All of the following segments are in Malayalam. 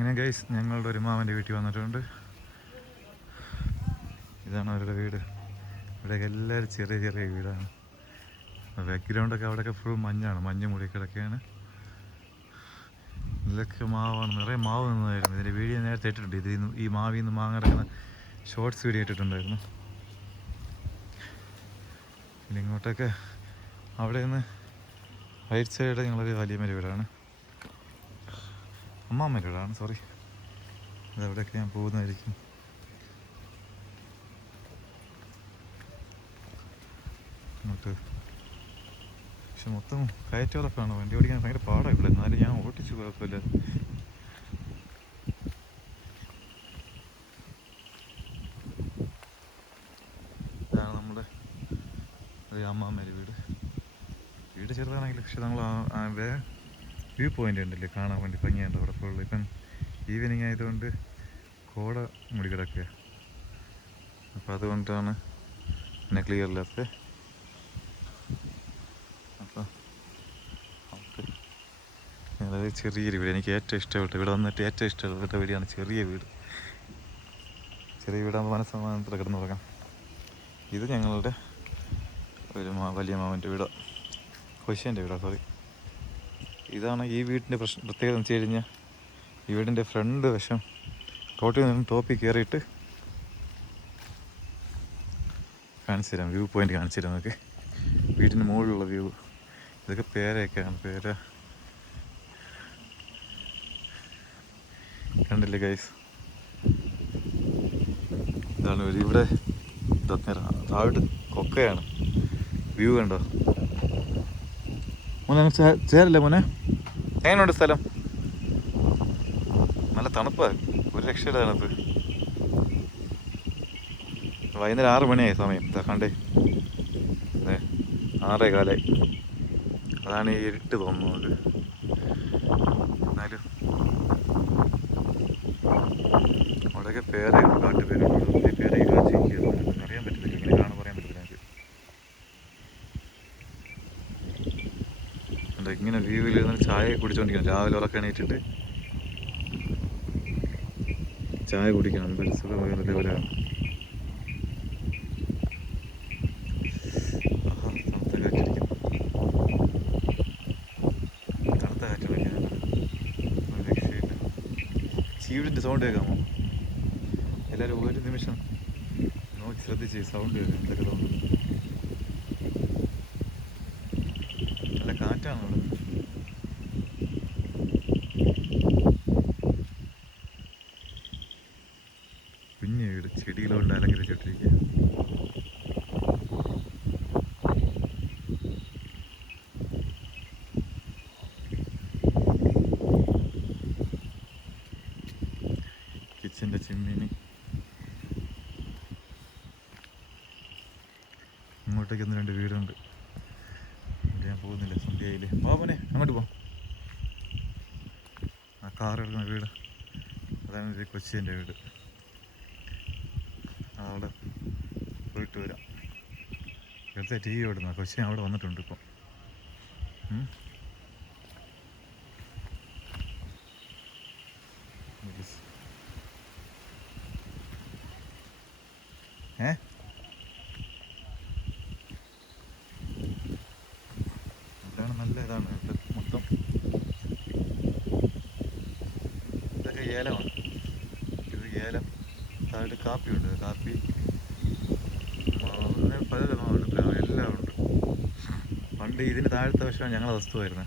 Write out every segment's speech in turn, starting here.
ഇങ്ങനെ ഗൈസ് ഞങ്ങളുടെ ഒരു മാമന്റെ വീട്ടിൽ വന്നിട്ടുണ്ട്. ഇതാണ് അവരുടെ വീട്. ഇവിടെയൊക്കെ എല്ലാവരും ചെറിയ ചെറിയ വീടാണ്. ബാക്ക്ഗ്രൗണ്ടൊക്കെ അവിടെയൊക്കെ ഫുൾ മഞ്ഞാണ്. മഞ്ഞ് മൂടി കിടക്കുകയാണ്. ഇതിലൊക്കെ മാവാണ്. നിറയെ മാവ് നിന്നായിരുന്നു ഇതിന്റെ വീഡിയോ നേരത്തെ ഇട്ടിട്ടുണ്ട്. ഇതിൽ നിന്ന് ഈ മാവിൽ നിന്ന് മാങ്ങ കിടക്കുന്ന ഷോർട്സ് വീഡിയോ ഇട്ടിട്ടുണ്ടായിരുന്നു. പിന്നെ ഇങ്ങോട്ടൊക്കെ അവിടെ നിന്ന് റൈറ്റ് സൈഡ് ഞങ്ങളൊരു വലിയമര വീടാണ് അമ്മാമ്മയുടെ വീടാണ് സോറി അതെവിടെയൊക്കെ ഞാൻ പോകുന്നതായിരിക്കും. എന്നിട്ട് പക്ഷെ മൊത്തം കയറ്റോറൊക്കെയാണ് വണ്ടി ഓടിക്കാൻ ഭയങ്കര പാടാണ് ഇവിടെ. എന്നാലും ഞാൻ ഓടിച്ചു കുഴപ്പമില്ല. ഇതാണ് നമ്മുടെ അമ്മ അമ്മാമ്മേന്റെ വീട്. വീട് ചെറുതാണെങ്കിൽ പക്ഷെ നമ്മൾ വ്യൂ പോയിന്റ് ഉണ്ടല്ലേ? കാണാൻ വേണ്ടി ഭംഗിയുണ്ട് അവിടെ ഫുള്ള് ഇപ്പം ഈവനിങ് ആയതുകൊണ്ട് കോട മുടി കിടക്കുക. അപ്പോൾ അതുകൊണ്ടാണ് പിന്നെ ക്ലിയർ ഇല്ലാത്തത് നമുക്ക് അതായത് ചെറിയൊരു വീട്. എനിക്ക് ഏറ്റവും ഇഷ്ടപ്പെട്ട ഇവിടെ വന്നിട്ട് ഏറ്റവും ഇഷ്ടപ്പെട്ട വീടാണ് ചെറിയ വീട്. ചെറിയ വീടാകുമ്പോൾ മനസ്സമാനത്തിൽ കിടന്നു തുടങ്ങാം ഇത് ഞങ്ങളുടെ ഒരു വലിയ മാമന്റെ വീടാണ് കൊശ്ശേന്റെ വീടാണ് സോറി ഇതാണ് ഈ വീടിന്റെ പ്രശ്നം. പ്രത്യേകത എന്ന് വെച്ച് കഴിഞ്ഞാൽ ഈ വീടിന്റെ ഫ്രണ്ട് വശം തോട്ടിൽ നിന്നും ടോപ്പിൽ കയറിയിട്ട് കാണിച്ചു തരാം. വ്യൂ പോയിന്റ് കാണിച്ചു തരാം നമുക്ക്. വീടിന് മുകളിലുള്ള വ്യൂ. ഇതൊക്കെ പേരയൊക്കെയാണ്. പേര. കണ്ടില്ലേ ഗൈസ് ഇതാണ് ഇവിടെ താഴോട്ട് കൊക്കയാണ്. വ്യൂ കണ്ടോ? മോനെ ചേരല്ലേ മോനെ? എങ്ങനെയുണ്ട് സ്ഥലം. നല്ല തണുപ്പാ. ഒരു രക്ഷയുടെ തണുപ്പ് വൈകുന്നേരം ആറ് മണിയായി സമയം. കണ്ടേ. അതെ ആറേ കാലായി. അതാണ് ഈ ഇരുട്ട് തോന്നുന്നത്. എന്നാലും അവിടെയൊക്കെ പേരയും കാട്ടുപേരും ഒത്തിരി പേരെ കാച്ചിരിക്കുക അറിയാൻ പറ്റില്ല ഇങ്ങനെ കാണാൻ പറയാൻ പറ്റില്ല എനിക്ക് എന്താ ഇങ്ങനെ വ്യൂവിൽ കുടിച്ചോണ്ടിരിക്കണം രാവിലെ ഉറക്കം എണീറ്റിട്ട്. ചായ കുടിക്കണം. പരിസരം വേറെ. ഒരു. ചീവിടിന്റെ സൗണ്ട് കേൾക്കാമോ? എല്ലാവരും ഒരു നിമിഷം നോക്കി ശ്രദ്ധിച്ച് സൗണ്ട് കേൾക്കാം എന്തൊക്കെ തോന്നുന്നു നല്ല കാറ്റാണ് അവിടെ കുഞ്ഞു വീട് ചെടികളുണ്ട് അലങ്കരിച്ചിട്ടിരിക്കുക കിച്ചന്റെ ചിമ്മിനി ഇങ്ങോട്ടേക്ക് ഒന്ന് രണ്ട് വീടുണ്ട്. ഞാൻ പോകുന്നില്ല സന്ധ്യയിൽ പോവാ പോനെ അങ്ങോട്ട് പോ. ആ കാർ എടുക്കുന്ന വീട്. അതാണ് ഒരു കൊച്ചിന്റെ വീട്. അവിടെ പോയിട്ട് വരാം. ഇവിടുത്തെ ടി വി ഓടുന്ന കൊച്ചി അവിടെ വന്നിട്ടുണ്ട് ഇപ്പം. ഉം. Yes. ഏ ഇതാണ് നല്ല ഇതാണ് ഇവിടെ മൊത്തം ഇതൊക്കെ ഏലമാണ് ഇത് ഏലം താഴെ കാപ്പിയുണ്ട് കാപ്പി മാവ്, പല മാവുണ്ട് പ്ലാവ് എല്ലാം ഉണ്ട്. പണ്ട് ഇതിന് താഴത്തെ വശമാണ് ഞങ്ങളെ വസ്തുവായിരുന്നു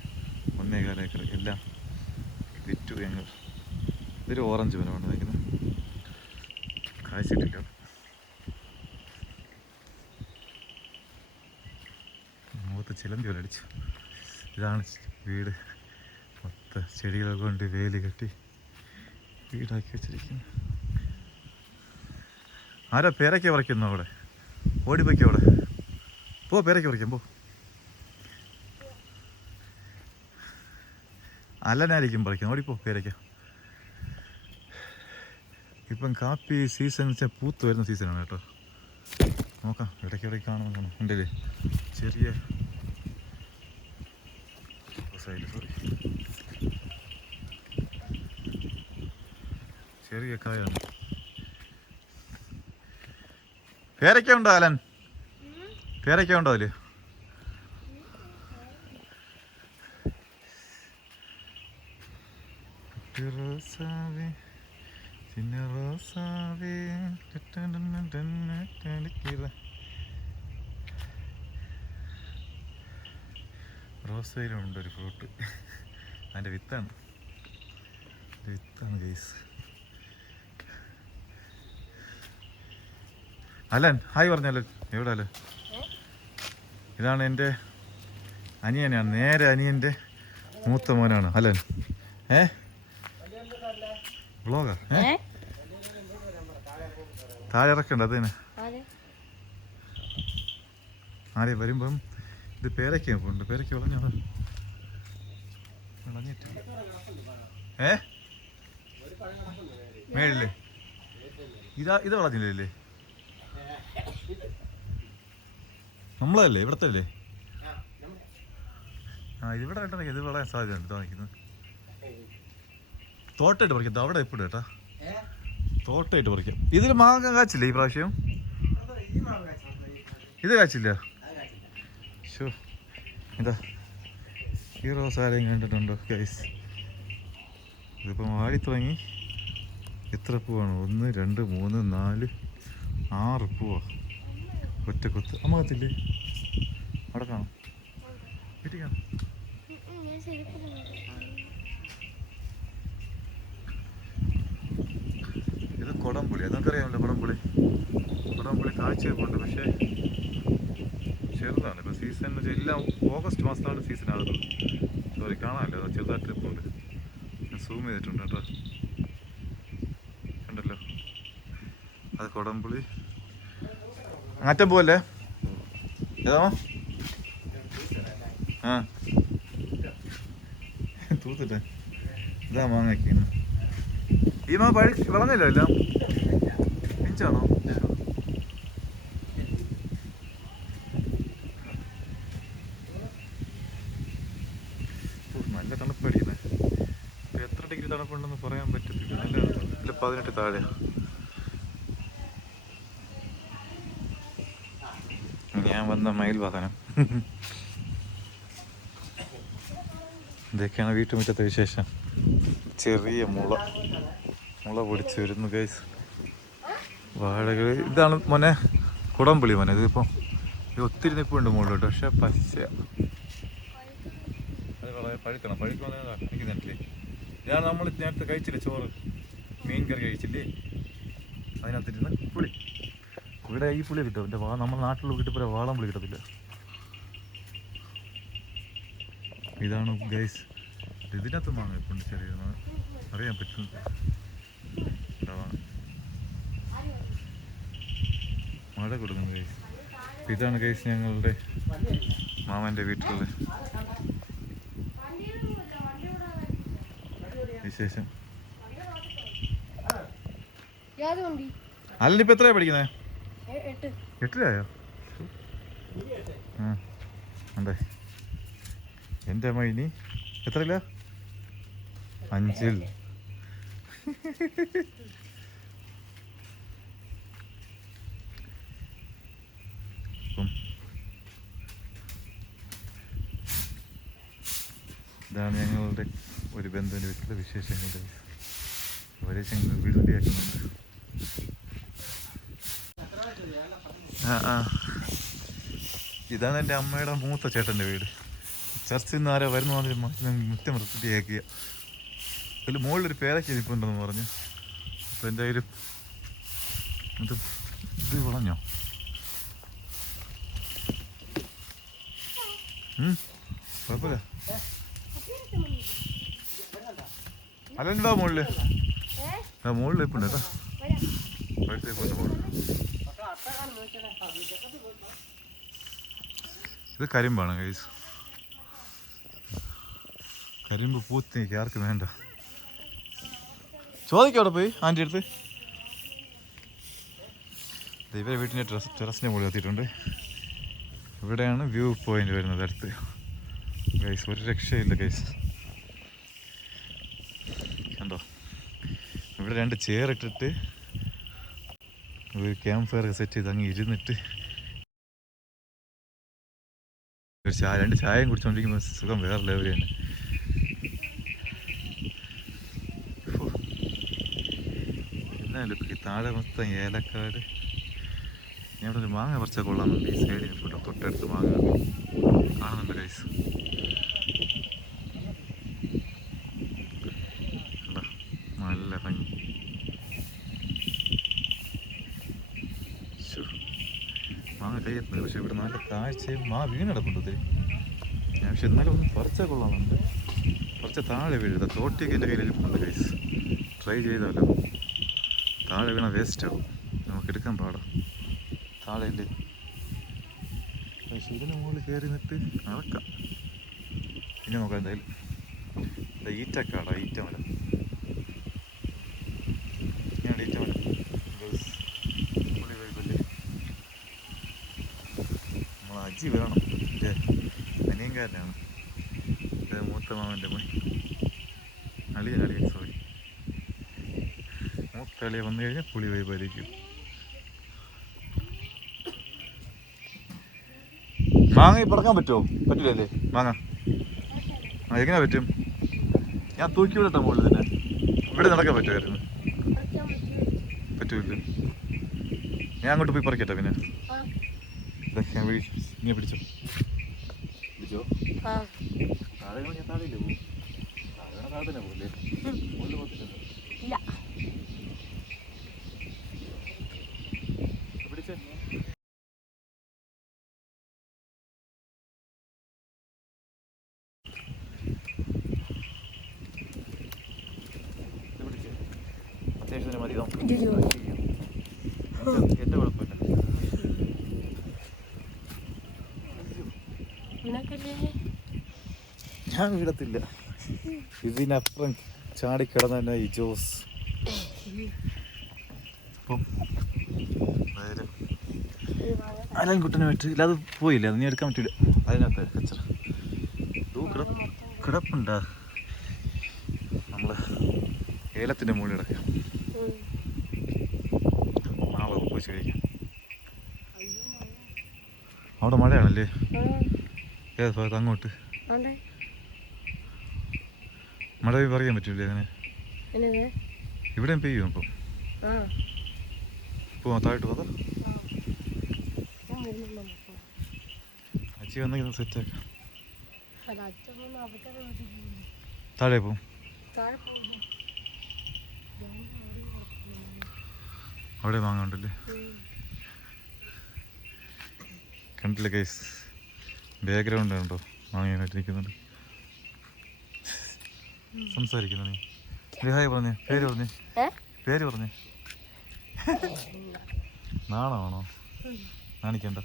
ഒന്നേകാല ഏക്കർ. എല്ലാം വിറ്റു ഞങ്ങൾ. ഇതൊരു ഓറഞ്ച് മരമാണ് നിൽക്കുന്നത് കായ്ച്ചിട്ടില്ല. മുഖത്ത് ചിലന്തി പോലെ അടിച്ചു. ഇതാണ് വീട്. മൊത്ത ചെടികളെ കൊണ്ട് വേലി കെട്ടി വീടാക്കി വെച്ചിരിക്കുന്നു. ആരാ പേരയ്ക്ക പറിക്കുന്നു അവിടെ? ഓടിപ്പോയ്ക്കോ അവിടെ? പോ പേരയ്ക്ക പറിക്കാം പോ. അല്ലനായിരിക്കും പറിക്കുന്നത്. ഓടിപ്പോ പേരയ്ക്ക ഇപ്പം കാപ്പി സീസൺ വെച്ചാൽ പൂത്ത് വരുന്ന സീസണാണ് കേട്ടോ. നോക്കാം ഇടയ്ക്ക് ഇടയ്ക്ക് കാണുന്നു ഉണ്ടല്ലേ ചെറിയ ചെറിയ കായാണ്. പേരയ്ക്ക ഉണ്ടോ അലൻ പേരയ്ക്ക ഉണ്ടോ അതിൽ റോസാവേ. റോസയിലുണ്ട് ഒരു ഫ്രൂട്ട് അതിന്റെ വിത്താണ് വിത്താണ് ഗൈസ് അലൻ ഹായ് പറഞ്ഞല്ലൻ എവിടെ അലൻ? ഇതാണ് എന്റെ അനിയനാണ് നേരെ അനിയന്റെ മൂത്ത മോനാണ്. അലൻ. ഏ? ബ്ലോഗർ ഏ? താഴെ ഇറക്കണ്ട അത് തന്നെ ആരെ വരുമ്പം ഇത് പേരയ്ക്ക ഉണ്ട് പേരയ്ക്ക വിളഞ്ഞോ വിളഞ്ഞിട്ട്. ഏ? മേളില്ലേ ഇതാ ഇത് വിളഞ്ഞില്ലേ? നമ്മളല്ലേ? ഇവിടത്തെ അല്ലേ ആ ഇവിടെ കേട്ടോ ഇത് വിളയാൻ സാധ്യതയുണ്ട് തോന്നിക്കുന്നത് തോട്ടായിട്ട് പറിക്കാം. അവിടെ എപ്പോഴും കേട്ടാ. തോട്ടായിട്ട് പറിക്കാം. ഇതിൽ മാങ്ങ കാച്ചില്ലേ ഈ പ്രാവശ്യം? ഇത് കാച്ചില്ല? ഷോ ഇതാ. ഈ റോസാലയും കണ്ടിട്ടുണ്ടോ ഗൈസ് ഇതിപ്പം ആടി തുടങ്ങി. എത്ര പൂവാണ്? ഒന്ന് രണ്ട് മൂന്ന് നാല് ആറ് പൂവാ. ഒറ്റ കൊത്ത്. അമ്മ കത്തില്ലേ? അവിടെ കാണാം. വീട്ടിൽ കാണാം. ഇത് കൊടംപുളി അതൊക്കറിയാമല്ലോ കൊടംപുളി കൊടംപുളി കാഴ്ചയൊക്കെ പക്ഷേ ചെറുതാണ്. ഇപ്പോൾ സീസൺ എല്ലാം ഓഗസ്റ്റ് മാസത്താണ് സീസൺ ആകുന്നത്. സോറി കാണാമല്ലോ. ചെറുതായിട്ട് ഇപ്പോൾ ഉണ്ട്. ഞാൻ സൂം ചെയ്തിട്ടുണ്ട് കേട്ടോ. കണ്ടല്ലോ. അത് കൊടംപുളി അങ്ങറ്റം പോവല്ലേ ഏതോ? ആ. തൂത്തിട്ടെ. ഇതാ മാങ്ങയ്ക്കുന്നു ഈ മാ പഴി വളർന്നില്ല എല്ലാം? പിഞ്ചാണോ നല്ല തണുപ്പടിക്കുന്നത് എത്ര ഡിഗ്രി തണുപ്പുണ്ടെന്ന് പറയാൻ പറ്റത്തില്ല. നല്ല പതിനെട്ട് താഴെ ഞാൻ വന്ന മയിൽ വാഹനം. ഇതൊക്കെയാണ് വീട്ടുമുറ്റത്തെ വിശേഷം. ചെറിയ മുള. മുള പൊടിച്ച് വരുന്നു ഗൈസ് വാഴകൾ ഇതാണ് മോനെ കുടംപുളി മോനെ. ഇതിപ്പം ഇത് ഒത്തിരി നിൽപ്പുണ്ട് മുകളിലോട്ട് പക്ഷെ പച്ച. അത് വളരെ പഴുക്കണം. തന്നില്ലേ ഞാൻ നമ്മൾ നേരത്തെ കഴിച്ചില്ലേ ചോറ്? മീൻ കറി കഴിച്ചില്ലേ? അതിനകത്തിരുന്ന് ഇവിടെ ഈ പുളി കിട്ടും. എന്റെ വാ നമ്മുടെ നാട്ടിൽ കിട്ടിപ്പോലെ വാളം പുളി കിട്ടത്തില്ല. ഇതാണ് ഗൈസ് ഇതിനകത്ത് മാങ്ങ ഇപ്പം ചെറിയ അറിയാൻ പറ്റും. ഉണ്ടാവാം. മഴ കൊടുക്കുന്നു ഗൈസ് ഇതാണ് ഗൈസ് ഞങ്ങളുടെ മാമന്റെ വീട്ടിലുള്ള വിശേഷം. അല്ലിപ്പോ എത്രയാ പഠിക്കുന്നത് എട്ടിലായോ? അതെ. എന്റെ അമ്മ ഇനി എത്രയില്ല അഞ്ചിൽ. ഇതാണ് ഞങ്ങളുടെ ഒരു ബന്ധുവിന്റെ വീട്ടിലെ വിശേഷങ്ങൾ. ഒരേ ചെങ്ങൾ വീടുണ്ടിയാക്കുന്നുണ്ട് ആ ആ ഇതാണ് എന്റെ അമ്മയുടെ മൂത്ത ചേട്ടന്റെ വീട്. ചർച്ചിൽ നിന്ന് ആരോ വരുന്ന മാതിരി മുറ്റം വൃത്തിയാക്കിയ. അതിൽ മുകളിലൊരു പേരയ്ക്ക് ഇരിപ്പുണ്ടെന്ന് പറഞ്ഞു. അപ്പം എന്റെ ഒരു ഇത് ഇത് വിളഞ്ഞോ? കുഴപ്പമില്ല. അല്ലെന്താ മുകളിൽ. ആ മുകളിൽ ഇപ്പുണ്ട് കേട്ടോ. ഇരിപ്പുണ്ട് മുകളിൽ ഇത് കരിമ്പാണ് കൈസ് കരിമ്പ് പൂത്തി നിൽക്കുക വേണ്ട. ചോദിക്കോടെ പോയി ആന്റി അടുത്ത്. ഇവരെ വീട്ടിന്റെ ടെറസ് ടെറസിന്റെ മുകളിൽ എത്തിയിട്ടുണ്ട്. ഇവിടെയാണ് വ്യൂ പോയിന്റ് വരുന്നത് അടുത്ത്. ഗൈസ് ഒരു രക്ഷയില്ല ഗൈസ് കണ്ടോ? ഇവിടെ രണ്ട് ചെയർ ഇട്ടിട്ട് ഒരു ക്യാമ്പ് ഫയർ സെറ്റ് ചെയ്ത് അങ്ങ് ഇരുന്നിട്ട് ഒരു ചായ രണ്ട് ചായയും കുടിച്ചോണ്ടിരിക്കുമ്പോൾ സുഖം വേറെ ലെവൽ തന്നെ. താഴെ മൊത്തം ഏലക്കാട്. ഞാൻ ഒരു മാങ്ങ പറിച്ചാൽ കൊള്ളാമെന്നുണ്ട് ഈ സൈഡിൽ ഫുഡ് തൊട്ടടുത്ത് മാങ്ങ കാണുന്നുണ്ട് കൈസ് നല്ല ഭംഗി ശ്ശോ. മാങ്ങ കയ്യെത്തുന്നത് പക്ഷെ ഇവിടെ ആ വീണടപ്പുണ്ട് ഒത്തിരി. ഞാൻ പക്ഷെ എന്നാലും ഒന്ന് പറിച്ചാൽ കൊള്ളാമെന്നുണ്ട്. കുറച്ച് താഴെ വീഴുക തോട്ടിയൊക്കെ എന്റെ കയ്യിൽ ഇരിപ്പുണ്ട് കൈസ് ട്രൈ ചെയ്താലോ? താഴെ വീണ വേസ്റ്റ് ആവും. നമുക്ക് എടുക്കാൻ പാടാം. താഴെ ഉണ്ട് പക്ഷേ ഇതിന് മുകളിൽ കയറി നിന്നിട്ട് നടക്കാം പിന്നെ നോക്കാം എന്തായാലും. ഈറ്റക്കാടാ ഈറ്റമരം ഞാൻ ഈറ്റമരം ഗേൾസ് പൊളി വൈബല്ലേ നമ്മൾ അജി വേണം എന്റെ ഇത് മൂത്ത മാമന്റെ മോൻ. അളിയ അളിയ സോറി മൂത്ത അളിയ വന്നു കഴിഞ്ഞാൽ പുളി വൈബായിരിക്കും മാങ്ങ ഈ പറക്കാൻ പറ്റുമോ? പറ്റില്ലല്ലേ? മാങ്ങ. ആ എങ്ങനെ പറ്റും? ഞാൻ തൂക്കി വിടട്ടെ മുകളിൽ തന്നെ ഇവിടെ നടക്കാൻ പറ്റുമായിരുന്നു. പറ്റൂല്ല ഞാൻ അങ്ങോട്ട് പോയി പറിക്കട്ടെ പിന്നെ. ഞാൻ പിടിച്ചോ. പിടിച്ചോ. താഴെ ഞാൻ താഴെയില്ലേ? പോവും താഴെ വീണാ താഴെ തന്നെ പോകില്ലേ മുകളിൽ പോകത്തില്ലല്ലോ ഇല്ല. പിടിച്ചേ അത്യാവശ്യത്തിന് മതി ഏറ്റവും കുഴപ്പമില്ല ഞാൻ വിടത്തില്ല. ഇതിനപ്പുറം ചാടിക്കിടന്ന തന്നെ ഈ ജോസ്. അപ്പം വിട്ട് ഒരു മാങ്ങ. അലൻകുട്ടന് പറ്റി ഇല്ല അത് പോയില്ല നീ എടുക്കാൻ പറ്റില്ല അതിനകത്ത് കച്ചറ. കിടപ്പുണ്ടാ. നമ്മൾ ഏലത്തിന്റെ മുകളിൽ കിടക്കാം. അവിടെ മഴയാണല്ലേ. ഏത് ഭാഗത്ത് അങ്ങോട്ട്. മഴ പറയാൻ പറ്റൂലേ അങ്ങനെ? ഇവിടെ പെയ്യും അപ്പം. പോവാം താഴോട്ട് പോകാം. അച്ചി വന്നെങ്കിൽ സെറ്റാക്കാം. താഴെ പോവും അവിടെ വാങ്ങാണ്ടല്ലേ കണ്ടില്ല കേസ് ബാക്ക്ഗ്രൗണ്ട് ഉണ്ടോ മാങ്ങിയായിട്ടിരിക്കുന്നുണ്ട് സംസാരിക്കുന്നു നീ. ഹായ് പറഞ്ഞേ. പേര് പറഞ്ഞേ? പേര് പറഞ്ഞേ. നാണമാണോ? കാണിക്കണ്ട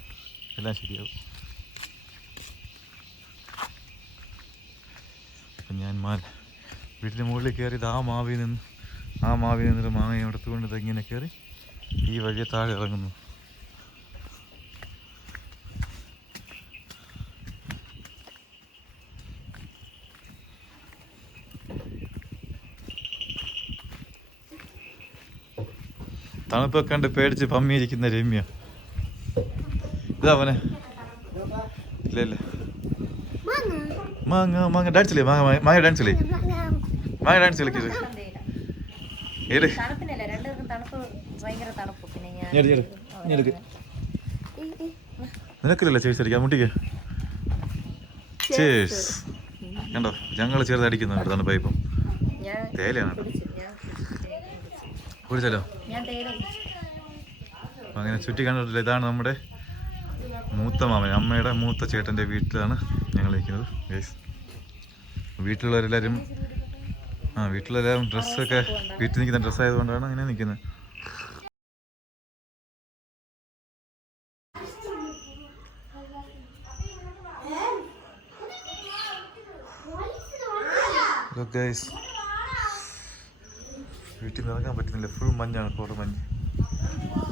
എല്ലാം ശരിയാവും. അപ്പം ഞാൻ മാ വീട്ടിന്റെ മുകളിൽ കയറിയത് ആ മാവിൽ നിന്ന് ആ മാവിൽ നിന്നൊരു മാങ്ങ എടുത്തുകൊണ്ട് ഇത് ഇങ്ങനെ കയറി ഈ വഴിയെ താഴെ ഇറങ്ങുന്നു. തണുപ്പൊക്കെ കണ്ട് പേടിച്ച് പമ്മിയിരിക്കുന്ന രമ്യ. ഇതാ അവനെ. ഇല്ല ഇല്ല. മാങ്ങ മാങ്ങ ഡാൻസ് ഇല്ലേ മാങ്ങ മാങ്ങ- ഡാൻസ് ഇല്ലേ മാങ്ങ ഡാൻസ് കളിക്കരുത് ഏത്? നിനക്കില്ലല്ലോ ചേച്ചി അടിക്കാം മുട്ടിക്ക്. ചേസ് കണ്ടോ? ഞങ്ങൾ ചേർത്ത് അടിക്കുന്നുണ്ട് തണുപ്പായി ഇപ്പം ഞാൻ തേയിലയാണ് കുടിച്ചു. കുടിച്ചല്ലോ അങ്ങനെ ചുറ്റി കണ്ടിട്ടില്ല ഇതാണ് നമ്മുടെ മൂത്ത മാമൻ അമ്മയുടെ മൂത്ത ചേട്ടന്റെ വീട്ടിലാണ് ഞങ്ങൾ ഇരിക്കുന്നത് ഗൈസ് വീട്ടിലുള്ളവരെല്ലാവരും ആ വീട്ടിലെല്ലാവരും ഡ്രസ്സൊക്കെ വീട്ടിൽ നിൽക്കുന്ന ഡ്രസ്സ് ആയതുകൊണ്ടാണ് അങ്ങനെ നിൽക്കുന്നത്. ഗൈസ് വീട്ടിൽ നിന്ന് ഇറങ്ങാൻ പറ്റുന്നില്ല. ഫുൾ മഞ്ഞാണ് കോട മഞ്ഞ്.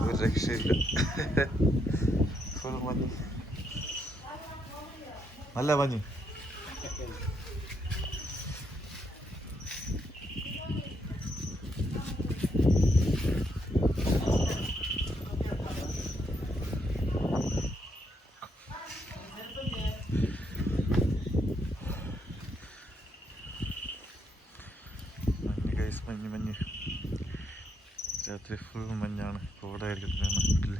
ഒരു രക്ഷയില്ല. ഫുൾ മഞ്ഞ്. നല്ല മഞ്ഞ് ഗൈസ് മഞ്ഞ് മഞ്ഞ് രാത്രി ഫുൾ മഞ്ഞാണ് കോടായിരിക്കും നാട്ടിൽ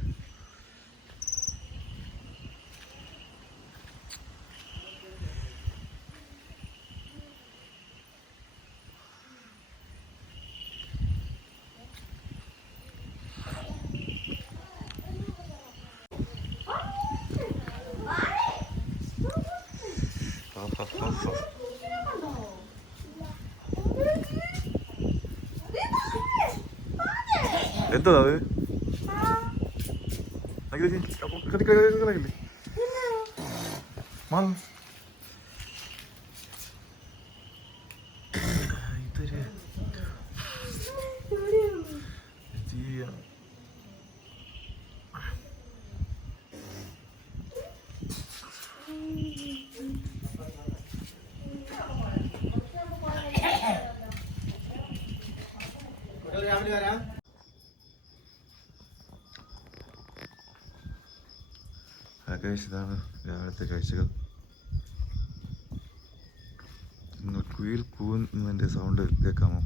എന്താ അത് കടിക്കില്ലേ മാ ഇതൊരു ജീവിയാണ് ആകാശ് ഇതാണ് രാവിലത്തെ കാഴ്ചകൾ കുയിൽ കൂന്നതിന്റെ സൗണ്ട് കേൾക്കാമോ?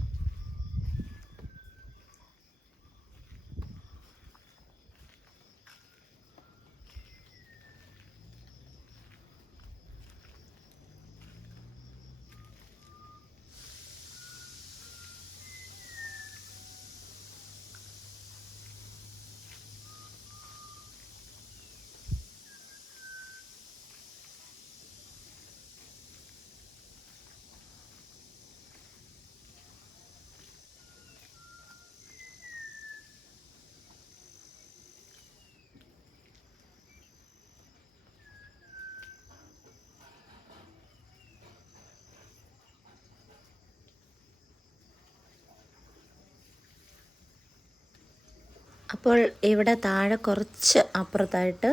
അപ്പോൾ ഇവിടെ താഴെ കുറച്ച് അപ്പുറത്തായിട്ട്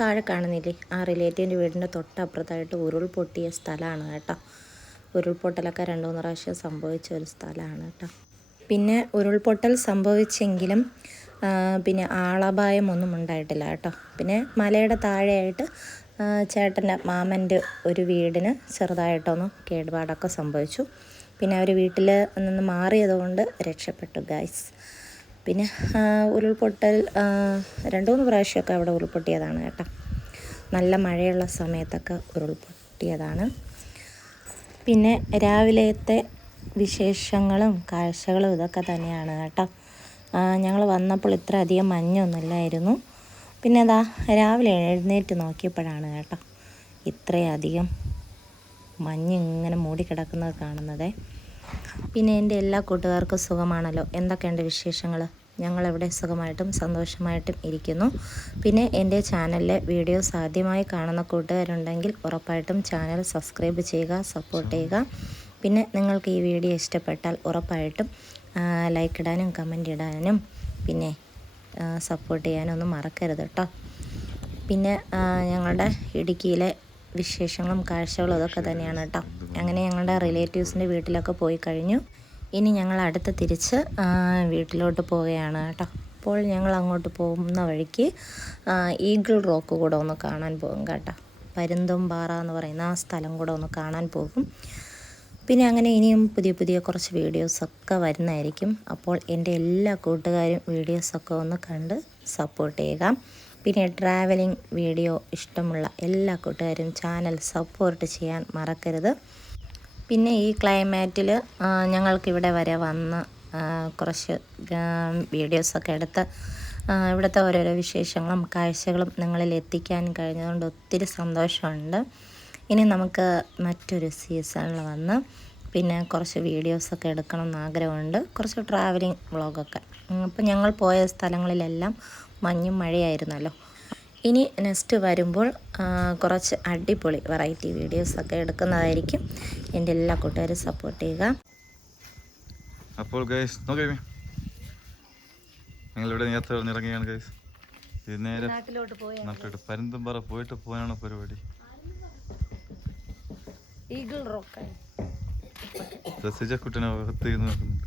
താഴെ കാണുന്നില്ലേ? ആ റിലേറ്റീവിന്റെ വീടിന്റെ തൊട്ടപ്പുറത്തായിട്ട് ഉരുൾപൊട്ടിയ സ്ഥലമാണ് കേട്ടോ. ഉരുൾപൊട്ടലൊക്കെ രണ്ട് മൂന്ന് പ്രാവശ്യം സംഭവിച്ച ഒരു സ്ഥലമാണ് കേട്ടോ. പിന്നെ ഉരുൾപൊട്ടൽ സംഭവിച്ചെങ്കിലും പിന്നെ ആളപായം ഒന്നും ഉണ്ടായിട്ടില്ല കേട്ടോ. പിന്നെ മലയുടെ താഴെയായിട്ട് ചേട്ടന്റെ മാമന്റെ ഒരു വീടിന് ചെറുതായിട്ടൊന്ന് കേടുപാടൊക്കെ സംഭവിച്ചു. പിന്നെ അവർ വീട്ടിൽ നിന്ന് മാറിയതുകൊണ്ട് രക്ഷപ്പെട്ടു ഗൈസ് പിന്നെ ഉരുൾപൊട്ടൽ രണ്ട് മൂന്ന് പ്രാവശ്യമൊക്കെ അവിടെ ഉരുൾപൊട്ടിയതാണ് കേട്ടോ. നല്ല മഴയുള്ള സമയത്തൊക്കെ ഉരുൾപൊട്ടിയതാണ്. പിന്നെ രാവിലത്തെ വിശേഷങ്ങളും കാഴ്ചകളും ഇതൊക്കെ തന്നെയാണ് കേട്ടോ. ഞങ്ങൾ വന്നപ്പോൾ ഇത്ര അധികം മഞ്ഞൊന്നുമില്ലായിരുന്നു. പിന്നെ അതാ രാവിലെ എഴുന്നേറ്റ് നോക്കിയപ്പോഴാണ് കേട്ടോ ഇത്രയധികം മഞ്ഞ് ഇങ്ങനെ മൂടിക്കിടക്കുന്നത് കാണുന്നത്. പിന്നെ എന്റെ എല്ലാ കൂട്ടുകാർക്കും സുഖമാണല്ലോ? എന്തൊക്കെയുണ്ട് വിശേഷങ്ങൾ ഞങ്ങളിവിടെ സുഖമായിട്ടും സന്തോഷമായിട്ടും ഇരിക്കുന്നു. പിന്നെ എന്റെ ചാനലിലെ വീഡിയോസ് ആദ്യമായി കാണുന്ന കൂട്ടുകാരുണ്ടെങ്കിൽ ഉറപ്പായിട്ടും ചാനൽ സബ്സ്ക്രൈബ് ചെയ്യുക സപ്പോർട്ട് ചെയ്യുക. പിന്നെ നിങ്ങൾക്ക് ഈ വീഡിയോ ഇഷ്ടപ്പെട്ടാൽ ഉറപ്പായിട്ടും ലൈക്ക് ഇടാനും കമന്റ് ഇടാനും പിന്നെ സപ്പോർട്ട് ചെയ്യാനൊന്നും മറക്കരുത് കേട്ടോ പിന്നെ ഞങ്ങളുടെ ഇടുക്കിയിലെ വിശേഷങ്ങളും കാഴ്ചകളും അതൊക്കെ തന്നെയാണ് കേട്ടോ. അങ്ങനെ ഞങ്ങളുടെ റിലേറ്റീവ്സിന്റെ വീട്ടിലൊക്കെ പോയി കഴിഞ്ഞു. ഇനി ഞങ്ങൾ അടുത്ത് തിരിച്ച് വീട്ടിലോട്ട് പോവുകയാണ് കേട്ടോ. അപ്പോൾ ഞങ്ങൾ അങ്ങോട്ട് പോകുന്ന വഴിക്ക് ഈഗിൾ റോക്ക് കൂടെ ഒന്ന് കാണാൻ പോകും കേട്ടോ. പരുന്തുംപാറ എന്ന് പറയുന്ന ആ സ്ഥലം കൂടെ ഒന്ന് കാണാൻ പോകും. പിന്നെ അങ്ങനെ ഇനിയും പുതിയ പുതിയ കുറച്ച് വീഡിയോസൊക്കെ വരുന്നതായിരിക്കും. അപ്പോൾ എന്റെ എല്ലാ കൂട്ടുകാരും വീഡിയോസൊക്കെ ഒന്ന് കണ്ട് സപ്പോർട്ട് ചെയ്യുക. പിന്നെ ട്രാവലിംഗ് വീഡിയോ ഇഷ്ടമുള്ള എല്ലാ കൂട്ടുകാരും ചാനൽ സപ്പോർട്ട് ചെയ്യാൻ മറക്കരുത്. പിന്നെ ഈ ക്ലൈമാറ്റിൽ ഞങ്ങൾക്കിവിടെ വരെ വന്ന് കുറച്ച് വീഡിയോസൊക്കെ എടുത്ത് ഇവിടുത്തെ ഓരോരോ വിശേഷങ്ങളും കാഴ്ചകളും നിങ്ങളിൽ എത്തിക്കാൻ കഴിഞ്ഞതുകൊണ്ട് ഒത്തിരി സന്തോഷമുണ്ട്. ഇനി നമുക്ക് മറ്റൊരു സീസണിൽ വന്ന് പിന്നെ കുറച്ച് വീഡിയോസൊക്കെ എടുക്കണം എന്ന് ആഗ്രഹമുണ്ട്. കുറച്ച് ട്രാവലിംഗ് വ്ളോഗൊക്കെ അപ്പം ഞങ്ങൾ പോയ സ്ഥലങ്ങളിലെല്ലാം മഞ്ഞും മഴയായിരുന്നല്ലോ. ഇനി നെക്സ്റ്റ് വരുമ്പോൾ കുറച്ച് അടിപൊളി വെറൈറ്റി വീഡിയോസൊക്കെ എടുക്കുന്നതായിരിക്കും. എന്റെ എല്ലാ കൂട്ടുകാരും സപ്പോർട്ട് ചെയ്യുക. അപ്പോൾ ഗൈസ് നോക്കേ ഞങ്ങൾ ഇവിടെ യാത്ര ഇറങ്ങിയാണ് ഗൈസ് ഇത് നേരെ നാട്ടിലോട്ട് പരുന്തുംപാറ പോയിട്ട് പോകാനാണ് പരിപാടി. ഈഗിൾ റോക്കായി രസിജ കുട്ടനെ അകത്ത് ഇരുന്ന് നോക്കുന്നുണ്ട്